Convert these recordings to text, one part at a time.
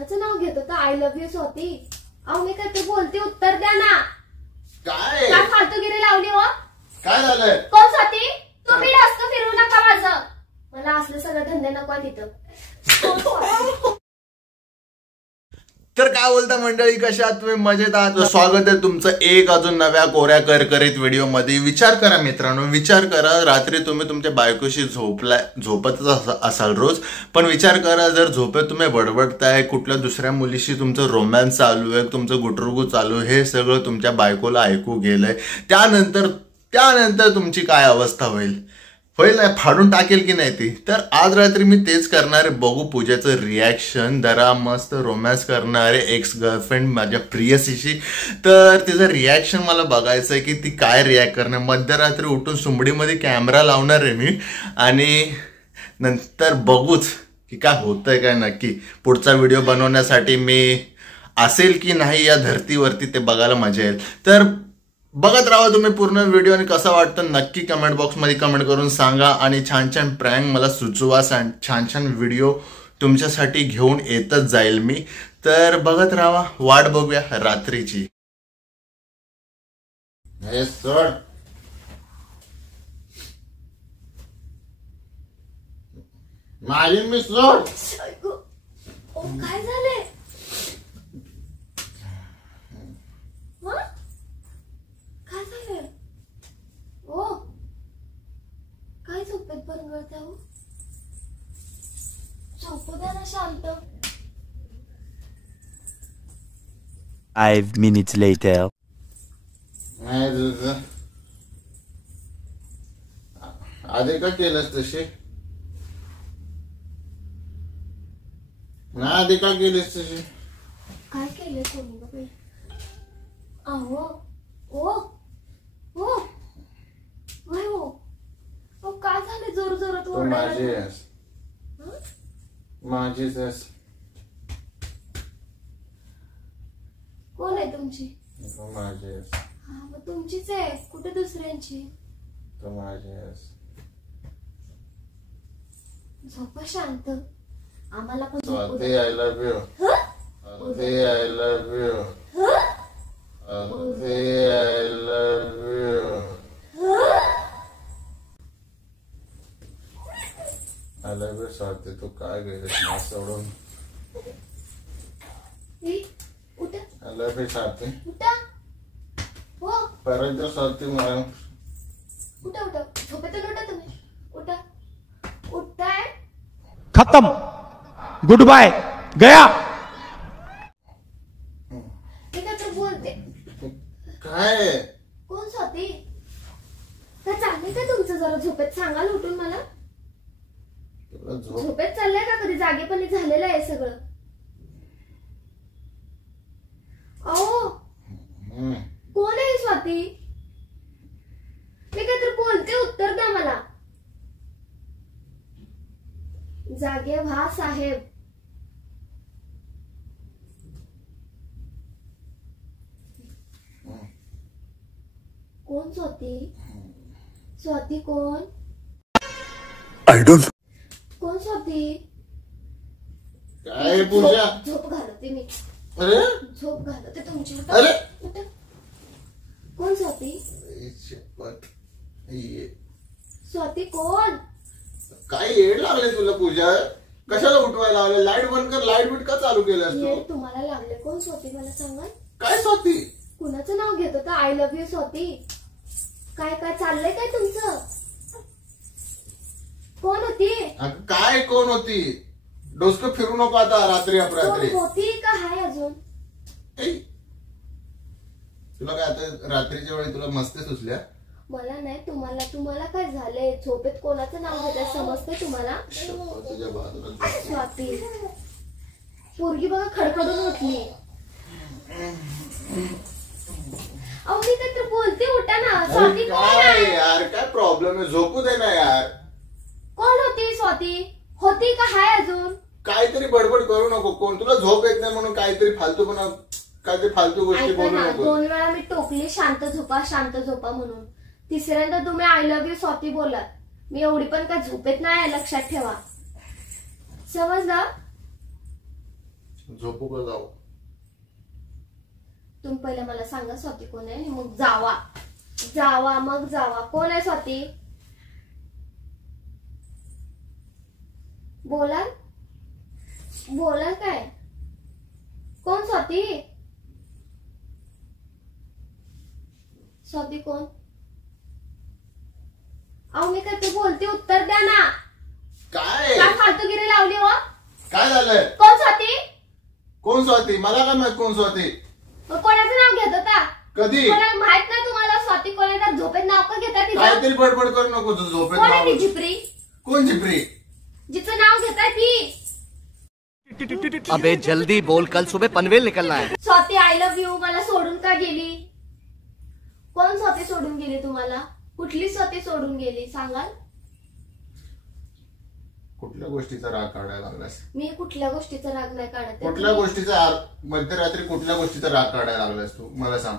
कोणाचं नाव घेत होता? I love you Swati. अहो मी काय ते बोलते, उत्तर द्या ना. काय फालतूगिरी लावली हो? काय झालंय? कोण स्वाती? तुम्ही जास्त फिरू नका माझं. मला असलं सगळं धंदे नको तिथं. तर काय बोलता मंडळी, कशा आहात तुम्ही? मजेत आहात? स्वागत आहे तुमचं एक अजून नव्या कोऱ्या करकरीत व्हिडिओ मध्ये. विचार करा मित्रांनो, विचार करा, रात्री तुम्ही तुमच्या बायकोशी झोपतच असाल रोज, पण विचार करा जर झोपेत तुम्ही बडबडताय, कुठल्या दुसऱ्या मुलीशी तुमचं रोमॅन्स चालू आहे, तुमचं गुटरुगू चालू आहे, हे सगळं तुमच्या बायकोला ऐकू गेलंय, त्यानंतर तुमची काय अवस्था होईल फाडून टाकेल की नाही ती. तर आज रात्री मी तेच करणार आहे. बघू पूजाचं रिॲक्शन. जरा मस्त रोमॅन्स करणारे एक्स गर्लफ्रेंड माझ्या प्रियसीशी, तर तिचं रिॲक्शन मला बघायचं आहे की ती काय रिॲक्ट करणार. मध्यरात्री उठून सुंबडीमध्ये कॅमेरा लावणार आहे मी आणि नंतर बघूच की काय होतंय काय नक्की. पुढचा व्हिडिओ बनवण्यासाठी मी असेल की नाही या धर्तीवरती ते बघायला मजा येईल. तर बघत राहा तुम्ही पूर्ण व्हिडिओ आणि कसं वाटतं नक्की कमेंट बॉक्समध्ये कमेंट करून सांगा. आणि छान छान प्रँक मला सुचवा, छान छान व्हिडिओ तुमच्यासाठी घेऊन येतच जाईल मी. तर बघत राहा, वाट बघूया रात्रीची. माझी मी सोड. काय झाले? काय झालं? ओ काय झोपेत बनवत आहे? झोपू द्या ना शांत. 5 minutes later. आधी का केलंस तशी? ना आधी का केलीस तशी? काय केलं कोणी बाई? अहो ओ ओ काय हो? अहो काय झाले? जोर जोरात ओरडायला? माझीच कोण आहे तुमची? माझी. हा मग तुमचीच आहे, कुठे दुसऱ्यांची? झोपा शांत. आम्हाला पण झोपू दे. I love you. I love you. I love you. I love you Swati. तू काय गेलीस ना सोडून? उठा. I love you Swati. उठा. हो परत स्वाती मला. उठा उठा. झोपेतून उठा तुम्ही. उठा. उठताय. खत्म. Good bye. गया. मी काय तर बोलते. काय? कोण स्वाती? काय चाललंय काय तुमचं? जरा झोपेत सांगाल उठून मला. झोपेत चाललंय का कधी जागेपणी झालेलं आहे सगळं? अहो कोण आहे स्वाती? मी काय तर बोलते, उत्तर द्या मला. जागे व्हा साहेब. कोण स्वाती? स्वाती कोण? I don't. कोण स्वाती? काय पूजा? झोप घालते मी. अरे झोप घालते तुमची. अरे कोण स्वाती? स्वाती कोण? काय येड लागले तुला पूजा? कशाला उठवायला लावले? लाईट बंद कर. लाईट बीट का चालू केलं तू? तुम्हाला लागले. कोण स्वाती मला सांगा. काय स्वाती? कुणाचं नाव घेत होता? I love you Swati. काय काय चाललंय काय तुमचं? कोण होती? काय कोण होती? डोसकं फिरू नको आता रात्री अपरात्री. कोण होती का हाय अजून? तुला काय आता रात्रीच्या वेळी तुला मस्ती सुचल्या? मला नाही, तुम्हाला. तुम्हाला काय झालंय? झोपेत कोणाचं नाव घेतात समजतंय तुम्हाला? तुझ्या बाजूला स्वाती. पोरगी बघा खडखडून उठली. अहो मी काय तर बोलते, उठा ना. स्वाती कोण आहे? यार काय प्रॉब्लेम आहे? झोपू दे ना यार. कोण होती स्वाती? होती का हाय अजून? काहीतरी बडबड करू नको. कोण तुला झोप येत नाही म्हणून काहीतरी फालतूपणा, काहीतरी फालतू गोष्टी बोलू नको. 2 वेळा मी टोकली शांत झोपा शांत झोपा म्हणून. तिसऱ्यांदा तुम्ही आय लव्ह यू स्वाती बोलात. मी एवढी पण काय झोपेत नाही, लक्षात ठेवा. समजलं? झोपू का जाऊ? तुम्ही पहिले मला सांगा स्वाती कोण आहे, मग जावा मग जावा. कोण आहे स्वाती? बोला काय? कोण स्वाती? स्वाती कोण? अहो मी काय ते बोलते, उत्तर द्या ना. काय फालतूगिरी लावली हो? काय झालंय? कोण स्वाती? कोण स्वाती? मला काय माहित कोण स्वाती? मग कोणाचं नाव घेत होता? कधी? कोणाला माहित नाही तुम्हाला स्वाती कोण आहे? झोपेत नाव का घेता तिचं? काहीतरी बडबड करू नको तू. झोपेत कोण आहे ती नाव? झिपरी? कोण झिपरी? जिचं नाव घेताय ती. अबे जल्दी बोल, कल सुबह पनवेल निकलना है. स्वाती आय लव्ह यू मला सोडून का गेली? कोण स्वाती सोडून गेली तुम्हाला? कुठली स्वाती सोडून गेली सांगाल? कुठल्या गोष्टीचा राग काढायला लागलास? मी कुठल्या गोष्टीचा राग नाही काढत. कुठल्या गोष्टीचा मध्यरात्री कुठल्या गोष्टीचा राग काढायला लागलास तू मला सांग.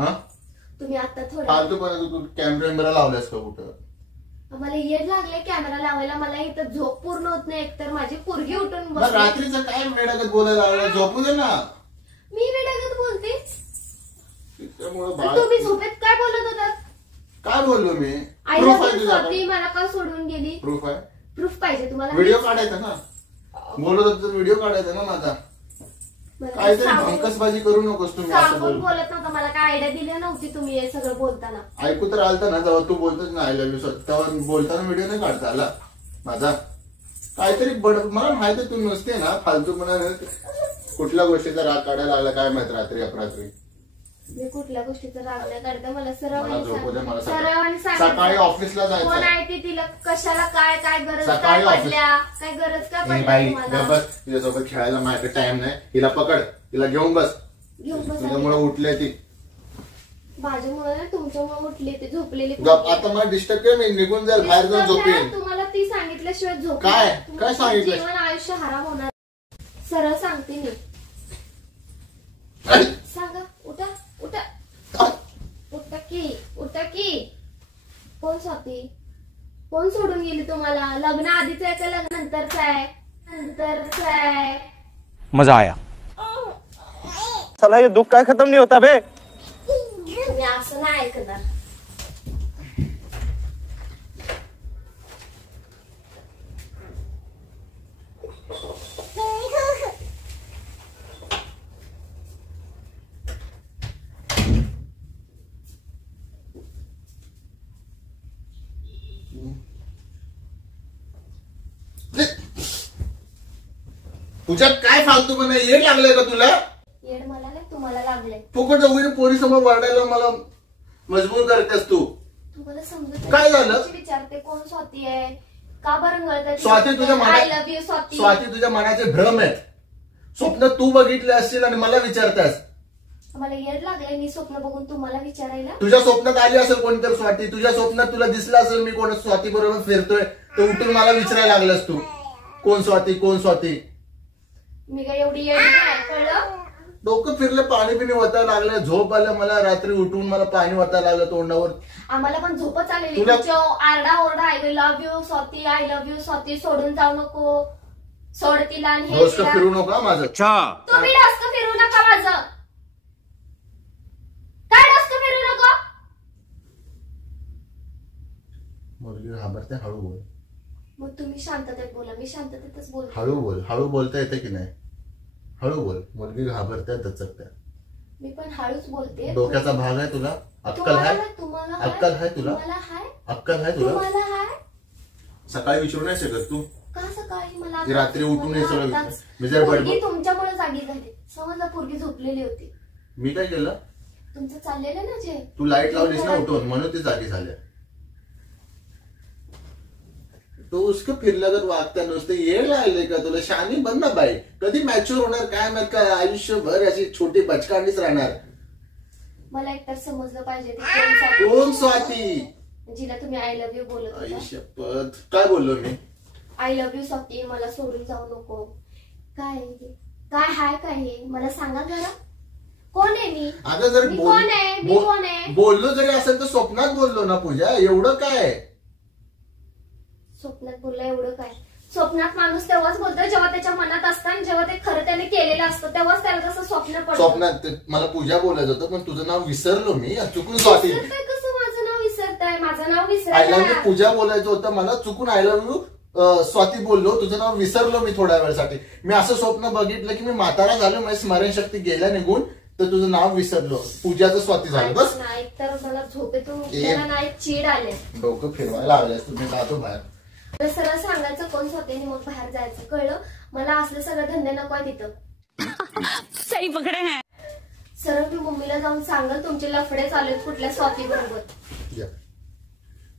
हा तुम्ही आता थोडं फालतूपणा तू कॅमेरा लावलास का कुठं? मला येड लागले कॅमेरा लावायला. मला इथं झोप पूर्ण होत नाही. एकतर माझी पोरगी उठून मग बसली. रात्रीचं काय वेडागत बोलायला लागला? झोपू दे ना. मी वेडागत बोलते? त्यामुळे तुम्ही झोपेत काय बोलत होतात? काय बोललो मी? आय प्रूफ लव्ह आहे यू तुझ्याकडे? स्वाती मला का सोडून गेली? प्रूफ आहे? प्रूफ पाहिजे तुम्हाला? व्हिडिओ काढायचा ना. बोलत होतो व्हिडिओ काढायचा ना माझा. मला काहीतरी सांगून- भंकसबाजी करू नकोस तुम्ही असं सांगून बोल. बोलत नव्हता. मला काय आयडिया दिली नव्हती तुम्ही हे सगळं बोलताना. ऐकू तर आलता ना जेव्हा तू बोलतोच ना आय लव्ह यू तेव्हा बोलताना व्हिडिओ नाही काढता आला माझा. काहीतरी मला माहिती आहे तू नसते ना फालतूपणा. कुठल्या गोष्टीचा राग काढायला लागला काय माहित रात्री अपरात्री? मी कुठल्या गोष्टीचा राग नाही काढते. मला मला झोपू दे. मला सरावाने सकाळी ऑफिसला कोण जायचं. आहे ती? तिला कशाला काय काय गरज काय सकाळी ऑफिस- पडल्या? काय गरज काय ए पडल्या बाई तुम्हाला? बस तिच्यासोबत खेळायला माझ्याकडे टाइम नाही. हिला पकड, हिला घेऊन बस. घेऊन बसा. तुझ्यामुळे उठले ती. माझ्यामुळे नाही तुमच्यामुळे उठली ती झोपलेली. आता मला डिस्टर्ब कर. मी निघून जाईल बाहेर जाऊन झोपेन. तुम्हाला ती सांगितल्याशिवाय झोप काय? नाही. काय सांगितलं? जीवन आयुष्य हराम होणार. सरळ सांगते मी. अरे, सांगा. उठा उठा उठा की. कोण स्वाती? कोण सोडून गेली तुम्हाला? लग्न आधीच आहे का लग्न नंतरच आहे? नंतरच आहे. मजा आया. साला ये दुख काय खत्म नहीं होता बे. तुम्ही असं नाही ऐकणार. तुझ्यात काय फालतूपणा? येड लागलंय का तुला? येड मला नाही तुम्हाला लागले. फुकट वगैरे पोरी समोर वाढायला मला मजबूर करतेस तू. तुम्हाला समजत काय झालं? विचारते कोण स्वाती आहे का बरं गळत? स्वाती तुझ्या I love you Swati. Swati तुझ्या मनाचे भ्रम आहेत. स्वप्न तू बघितले असतील आणि मला विचारतास. मला येड लागले मी स्वप्न बघून तुम्हाला विचारायला. तुझ्या स्वप्नात आली असेल कोणतरी स्वाती. तुझ्या स्वप्नात तुला दिसलं असेल मी कोण स्वाती बरोबर फिरतोय तर उठून मला विचारायला लागलास तू कोण स्वाती कोण स्वाती. मी काय एवढी येड नाही, कळलं? डोकं फिरलं, पाणी पिणी वाचायला लागलं, झोप आलं मला. रात्री उठून मला पाणी वाचायला लागलं तोंडावर. आम्हाला पण झोपच आलेली. तुला- आरडा ओरडा I love you Swati I love you Swati. सोडून जाऊ नको. सोड तिला आणि हे डोसकं तिला. फिरू नका माझं. अच्छा. तुम्ही डोसकं फिरू नका माझं. काय डोसकं फिरू नको? मुलगी घाबरते. हळू बोल. मग तुम्ही शांततेत बोला. मी शांततेतच बोलते. हळू बोल. हळू बोलता येते की नाही? हळू बोल. मुलगी घाबरते दचकत्या. मी पण हळूच बोलते. डोक्याचा भाग आहे तुला? अक्कल तुम्हाला आहे? हाय, तुम्हाला अक्कल हाय, आहे तुला? तुम्हाला हाय, अक्कल आहे तुला? तुम्हाला हाय. सकाळी विचारू नाही शकत तू? का सकाळी मला ती रात्री उठून हे सगळं आताच- विचार. मी जर पोरगी बडबड- तुमच्यामुळे जागी झाली. समजलं पोरगी झोपलेली होती. मी काय केलं? तुमचं चाललेलं ना जे. तू लाईट लावलीस ना उठून म्हणून ती जागी झाल्या. तो उसक फिरल्यागत वागता नुसतं येड लागले का तुला? शानी बन ना बाई. कधी मॅच्युअर होणार काय माहित का? आयुष्यभर अशी छोटी बचकांनीच राहणार. मला एकतर समजलं पाहिजे ती कोण स्वाती. कोण स्वाती? जिला तुम्ही आय लव्ह यू बोलत होता. आयुष्यपत काय बोललो मी? आय लव्ह यू स्वाती मला सोडून जाऊ नको. काय हे? काय हाय काय हे मला सांगा जरा. कोण आहे मी? आता जर मी कोण आहे? मी कोण आहे? बोललो जरी असेल तर स्वप्नात बोललो ना पूजा. एवढं काय? स्वप्नात बोलला एवढं काय? स्वप्नात माणूस तेव्हाच बोलतोय जेव्हा त्याच्या मनात असतं आणि जेव्हा ते खरं त्याने केलेलं असतं तेव्हाच त्याला तसं स्वप्न पडतं. स्वप्नात मला पूजा बोलायचं होतं पण तुझं नाव विसरलो मी चुकून स्वाती. कसं माझं नाव विसरताय? माझं नाव आय लव्ह यू विसरायला पूजा बोलायचं होतं मला चुकून आय लव्ह यू स्वाती बोललो तुझं नाव विसरलो मी थोड्या वेळासाठी. मी असं स्वप्न बघितलं की मी म्हातारा झालो माझी स्मरणशक्ती गेल्या निघून तर तुझं नाव विसरलो. पूजाचं स्वाती झालं बस. नाही तर मला झोपेतून उठताना नाही चीड आले. डोकं फिरवायला लागल्यास तुम्ही जातो बाहेर. तर सरळ सांगायचं कोण स्वतःने मग बाहेर जायचं. कळलं? मला असले सगळे धंदे नको आहे तिथं. सही पकडे हैं. सरळ मी मम्मीला जाऊन सांगल तुमचे लफडे चालू आहेत कुठल्या स्वाती बरोबर. या.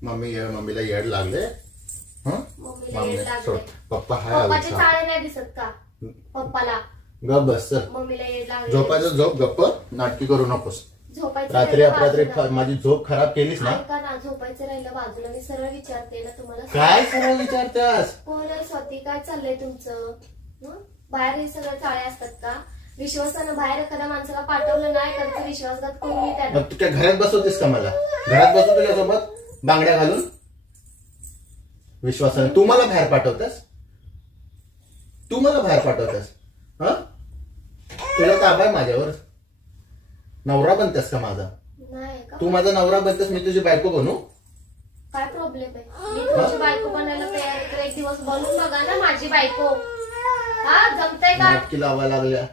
मम्मीला येड लागले. मम्मीला येड लागले. पप्पा हाय पप्पाचे चाळे नाही दिसत का पप्पाला? गप बस सर. मम्मीला येड लागले. झोपायचं झोप गप्प नाटकी करू नकोस. झोपायचं रात्री राहिलं अपरात्री बाजूला. माझी झोप खराब केलीस ना. ऐका ना झोपायचं राहिलं बाजूला मी सरळ विचारते ना तुम्हाला. काय सरळ विचारतेस? कोण आहे स्वाती? काय चाललंय तुमचं? बाहेर हे सगळं चाळे असतात का? विश्वासानं बाहेर एखाद्या माणसाला पाठवलं नाही तर ते विश्वासघात करून मी त्याला. मग तू काय घरात बसवतेस का मला? घरात बसव तुझ्यासोबत बांगड्या घालून विश्वासाने तू मला बाहेर पाठवतेस? तू मला बाहेर पाठवतेस? हा तुला ताबा आहे माझ्यावर? नवरा बनतेस का माझा? नाही का? तू माझा नवरा बनतेस मी तुझी बायको बनू? काय प्रॉब्लेम आहे? मी तुमची बायको बनायला तयार आहे तर एक दिवस बनवून बघा ना माझी बायको. हा जमतंय का? नाटकी लावायला लागल्या.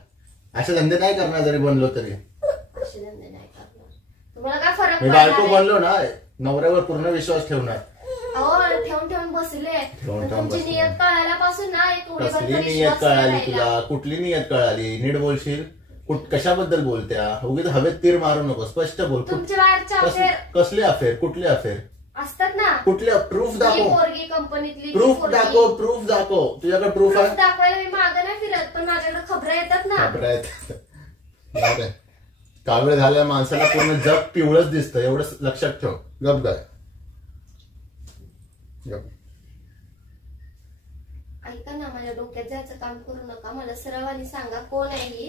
असे धंदे नाही करणार जरी बनलो तरी. असे धंदे नाही करणार. तुम्हाला काय फरक मी पडणार बायको आहे? बनलो ना नवऱ्यावर पूर्ण विश्वास ठेवणार. अहो ठेवून ठेवून बसले. ठेवून ठेवून तुमची बसले. नियत कळाल्यापासून ना एक कसली उडीभर नियत विश्वास कळाली नाही राहिला. तुला? कुठली नियत कळाली? नीट बोलशील. कशाबद्दल बोलत्या? उगीच हवेत तीर मारू नको स्पष्ट बोल. तुमच्या बाहेरच्या अफेअर कसले अफेअर? कुठले अफेअर? असतात ना. कुठले? प्रूफ ही दाखव. पोरगी कंपनीतली प्रूफ दाखव. प्रूफ दाखव. तुझ्याकडे प्रूफ आहे? दाखवायला मी मागं नाही फिरत पण माझ्याकडे खबरं येतात ना. खबरं आहेत. कावीळ झालेल्या माणसाला पूर्ण जग पिवळच दिसतं एवढं लक्षात ठेव. गप गाय गप. ऐका ना माझ्या डोक्यात जायचं काम करू नका. मला सरळवानी सांगा कोण आहे ही.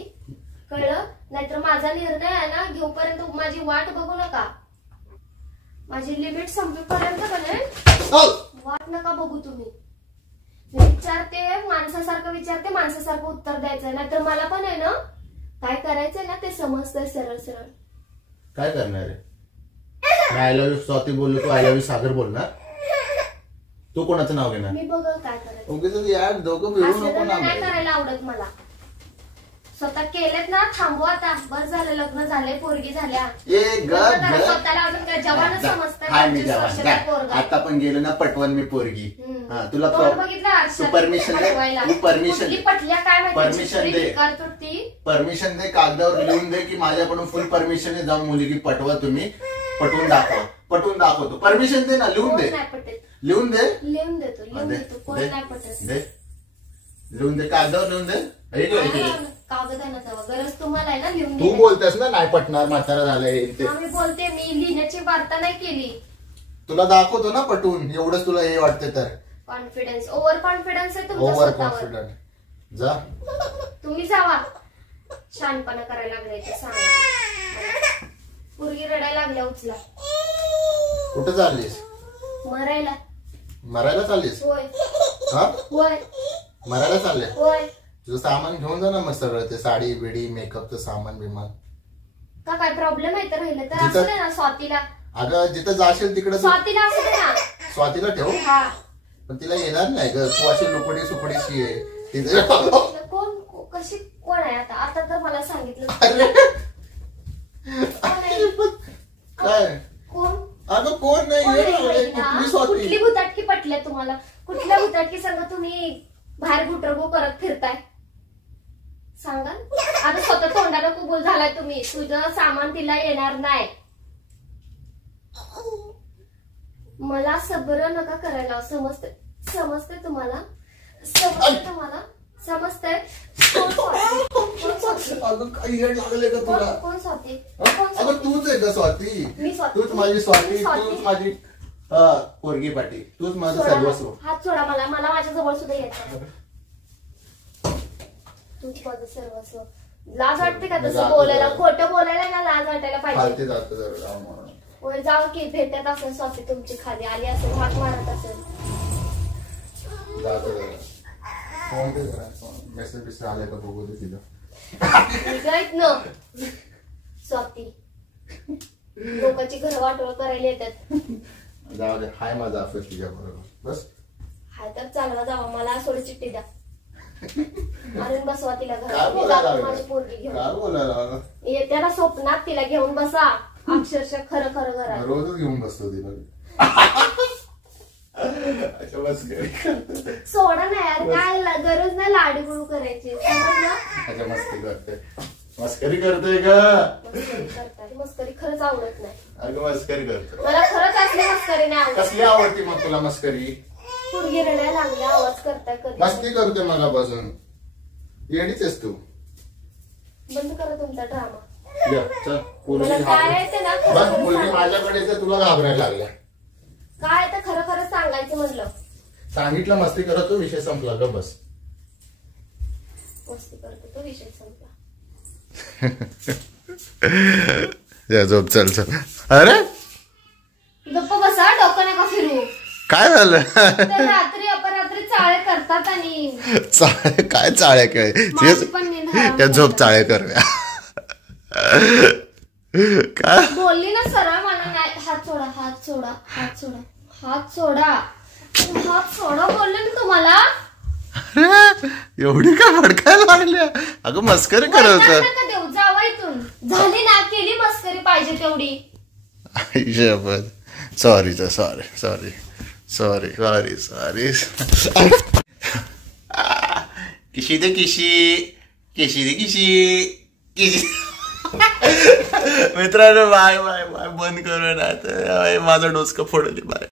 कळलं? नाहीतर माझा निर्णय आहे ना घेऊपर्यंत माझी वाट बघू नका. माझी लिमिट संपेपर्यंत का नाही वाट नका बघू तुम्ही. मी विचारते माणसासारखं विचारते माणसासारखं उत्तर द्यायचं. नाहीतर मला पण आहे ना काय करायचंय ना ते समजतंय सरळ सरळ. काय करणार आहे? आय लव्ह यू स्वाती बोललो तू आय लव्ह यू सागर बोलणार? तू कोणाचं नाव घेणार? मी बघल काय करायचं. उगीच यार दोघं फिरू असलं नको ना. नाही करायला आवडत मला. स्वतः केलेत ना थांबवा आता. बस झालं लग्न झालंय पोरगी झाल्या. स्वतःला अजून काय जवान समजतंय. हाय मी 25 वर्षाचा जवान. पोरगा. आता पण गेलो ना पटवून मी पोरगी. हा तुला तोंड बघितलं तू आरशात परमिशन दे. पटवायला. तू परमिशन कुठली दे. पटल्या काय माहिती परमिशन दे. चिपळी भिकार तुटती. परमिशन दे. कागदावर लिहून दे की माझ्याकडून फुल परमिशन आहे जाऊन मुलगी पटवा तुम्ही. पटवून दाखवा. पटवून दाखवतो. परमिशन दे ना. लिहून दे. कोण नाही पटत. लिहून दे. लिहून देतो लिहून दे. देतो. कोण दे. नाही पटत. दे. लिहून दे. कागदावर लिहून दे. कागद आहे ना तेव्हा गरज तुम्हाला आहे ना लिहून तू देण्याची. बोलतेस ना नाही पटणार म्हातारा झालंय ते. हा, मी बोलते मी लिहिण्याची वार्ता नाही केली. तुला दाखवतो ना पटवून एवढंच तुला हे वाटते तर. कॉन्फिडन्स ओव्हर कॉन्फिडन्स आहे तुमच्या ओव्हर स्वतःवर. कॉन्फिडंट. जा तुम्ही जावा. शानपणा करायला लागलाय ते सांगा. पोरगी रडायला लागल्या उचला. कुठं चाललीस? मरायला. मरायला चाललीस? होय हा होय मरायला चालले? होय. तुझं सामान घेऊन जा ना मग सगळं ते साडी बिडी मेकअपचं सामान बिमान. का काय प्रॉब्लेम आहे तर राहिलं तर जिथं- असू दे ना स्वातीला. अगं जिथं जाशील तिकडं तू स्वातीला असू दे ना. स्वातीला ठेव. हा पण तिला येणार नाही ग. तू अशी लुकडी सुकडीशी आहे तिथे. कोण कशी कोण आहे आता आता तर मला सांगितलं. अरे कोण आहे? काय कोण अगं कोण नाही कोण ये आहे ना, माहिती कुठली ना? स्वाती? कुठली भुताटकी पटल्या तुम्हाला? कुठल्या भुताटकी संग तुम्ही बाहेर गुटरगो करत फिरताय सांगा. आता स्वतः तोंडाला कुबूल झालाय तुम्ही. तुझं सामान तिला येणार नाही. मला सब्र नका करायला. समजते तुम्हाला? समजतंय? कोण स्वाती? अगं काही येड लागले का तुला? कोण स्वाती? अगं तूच आहे का स्वाती? मी स्वाती. तूच माझी स्वाती. मी स्वाती. तूच माझी पोरगी पाटी. तूच माझं सोडा सर्वस्व. हात सोडा. मला माझ्या जवळ सुद्धा यायचं. तूच माझं सर्वस्व. लाज वाटते का तसं बोलायला? खोटं बोलायला ना लाज वाटायला पाहिजे. फालते जातो जरा जाऊ म्हणून. होय जाऊ की भेटत असेल स्वाती तुमची खाली आली असेल हाक मारत असेल. फोन दे जरा. मेसेज आले का बघू दे तिथं. निघायत ना स्वाती लोकांची घर वाटोळ करायला येतात. जाऊ दे. हाय माझा अफेअर तुझ्या बरोबर बस. हाय तर चालवा जावा मला सोडी चिठ्ठी द्या. आणून बसवा तिला काय घरात. मी बोलायला जातो माझी पोरगी घेऊन. काय बोलायला येत्या ना स्वप्नात तिला घेऊन बसा. अक्षरशः खरं खरं घरात. रोजच घेऊन बसतो तिला. अच्छा बस सोडा नाही यार काय गरज नाही लाडीगुळू करायची समजलं. अच्छा मस्ती करते. मस्करी करते का? मस्करी करतात. मस्करी खरंच आवडत नाही. अगं मस्करी करते. मला खरंच असली मस्करी नाही आवडत. कसली आवडते मग तुला मस्करी? पोरगी रडायला लागली आवाज करताय कधी. मस्ती करते मगापासून. येडीच तू. बंद करा तुमचा ड्रामा. चल मला काय आहे ते ना खरं खरं मुलगी सांगा. माझ्याकडे येते, तुला घाबरायला लागल्या. काय तर खरं खरं सांगायचं म्हणलं. सांगितलं मस्ती करत तो विषय संपला ग बस. मस्ती करतो तो विषय संपला. झोप चल चल. अरे गप्प बसा डोकं नका फिरू. काय झालं? तर रात्री अपरात्री चाळे करतात आणि चाळे काय चाळे काय माझी पण नींद हराम त्या झोप करतात. चाळे करूया. काय बोलली ना सरळ मला नाही. हात सोडा हात सोडा हात सोडा हात सोडा हात सोडा बोलले ना तुम्हाला. अरे एवढी काय भडकायला लागल्या? अगं मस्करी करत वैताग नका देऊ जावा इथून. झाली ना केली मस्करी पाहिजे तेवढी. Sorry sorry sorry sorry sorry sorry. किशी दे किशी किशी दे किशी किशी. मित्रांनो बाय बाय बाय. बंद करू ना माझं डोसकं फोडली बाय.